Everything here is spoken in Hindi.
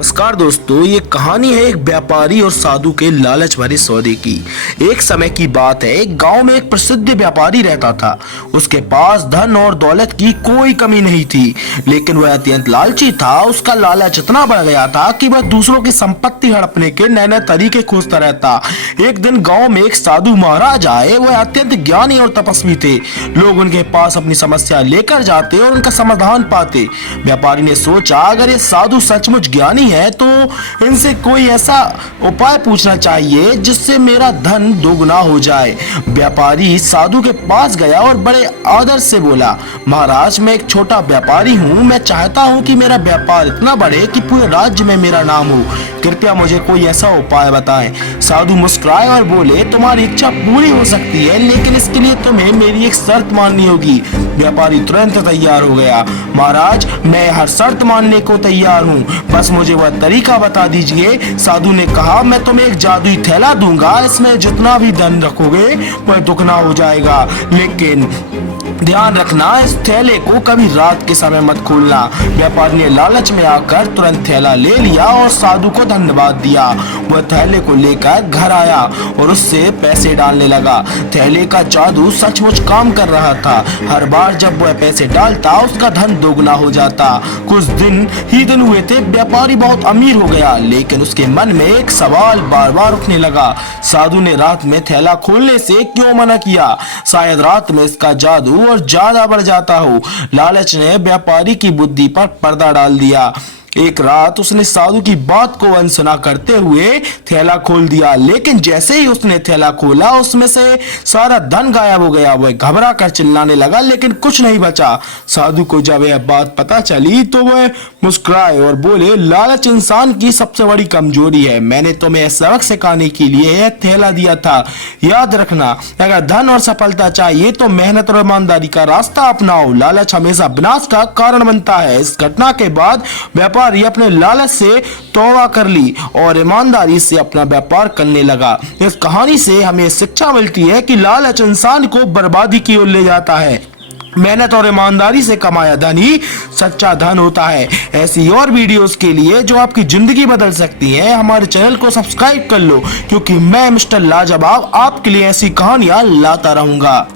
नमस्कार दोस्तों, ये कहानी है एक व्यापारी और साधु के लालच भरे सौदे की। एक समय की बात है, एक गांव में एक प्रसिद्ध व्यापारी रहता था। उसके पास धन और दौलत की कोई कमी नहीं थी, लेकिन वह अत्यंत लालची था। उसका लालच इतना बढ़ गया था कि वह दूसरों की संपत्ति हड़पने के नए नए तरीके खोजता रहता। एक दिन गाँव में एक साधु महाराज आए। वह अत्यंत ज्ञानी और तपस्वी थे। लोग उनके पास अपनी समस्या लेकर जाते और उनका समाधान पाते। व्यापारी ने सोचा, अगर ये साधु सचमुच ज्ञानी है तो इनसे कोई ऐसा उपाय पूछना चाहिए जिससे मेरा धन दोगुना हो जाए। व्यापारी साधु के पास गया और बड़े आदर से बोला, महाराज, मैं एक छोटा व्यापारी हूँ। मैं चाहता हूँ कि मेरा व्यापार इतना बढ़े कि पूरे राज्य में मेरा नाम हो। कृपया मुझे कोई ऐसा उपाय बताएं। साधु मुस्कुराए और बोले, तुम्हारी इच्छा पूरी हो सकती है, लेकिन इसके लिए तुम्हें मेरी एक शर्त माननी होगी। व्यापारी तुरंत तैयार हो गया। महाराज, मैं हर शर्त मानने को तैयार हूँ, बस मुझे वह तरीका बता दीजिए। साधु ने कहा, मैं तुम्हें एक जादुई थैला दूंगा। इसमें जितना भी धन रखोगे वह दुगना हो जाएगा, लेकिन ध्यान रखना, इस थैले को कभी रात के समय मत खोलना। व्यापारी ने लालच में आकर तुरंत थैला ले लिया और साधु को धन्यवाद दिया। वह थैले को लेकर घर आया और उससे पैसे डालने लगा। थैले का जादू सचमुच काम कर रहा था। हर बार जब वह पैसे डालता, उसका धन दोगुना हो जाता। कुछ दिन हुए थे। व्यापारी बहुत अमीर हो गया, लेकिन उसके मन में एक सवाल बार बार उठने लगा, साधु ने रात में थैला खोलने से क्यों मना किया? शायद रात में इसका जादू और ज्यादा बढ़ जाता हो। लालच ने व्यापारी की बुद्धि पर पर्दा डाल दिया। एक रात उसने साधु की बात को अनसुना करते हुए थैला खोल दिया, लेकिन जैसे ही उसने थैला खोला, उसमें से सारा धन गायब हो गया। वह घबरा कर चिल्लाने लगा, लेकिन कुछ नहीं बचा। साधु को जब यह बात पता चली तो वह मुस्कुराए और बोले, लालच इंसान की सबसे बड़ी कमजोरी है। मैंने तुम्हें सबक सिखाने के लिए यह थैला दिया था। याद रखना, अगर धन और सफलता चाहिए तो मेहनत और ईमानदारी का रास्ता अपनाओ। लालच हमेशा विनाश का कारण बनता है। इस घटना के बाद व्यापारी अपने लालच से तौबा कर ली और ईमानदारी से अपना व्यापार करने लगा। इस कहानी से हमें शिक्षा मिलती है कि लालच इंसान को बर्बादी की ओर ले जाता है। मेहनत और ईमानदारी से कमाया धन ही सच्चा धन होता है। ऐसी और वीडियोस के लिए जो आपकी जिंदगी बदल सकती हैं, हमारे चैनल को सब्सक्राइब कर लो, क्योंकि मैं मिस्टर लाजवाब आपके लिए ऐसी कहानियां लाता रहूंगा।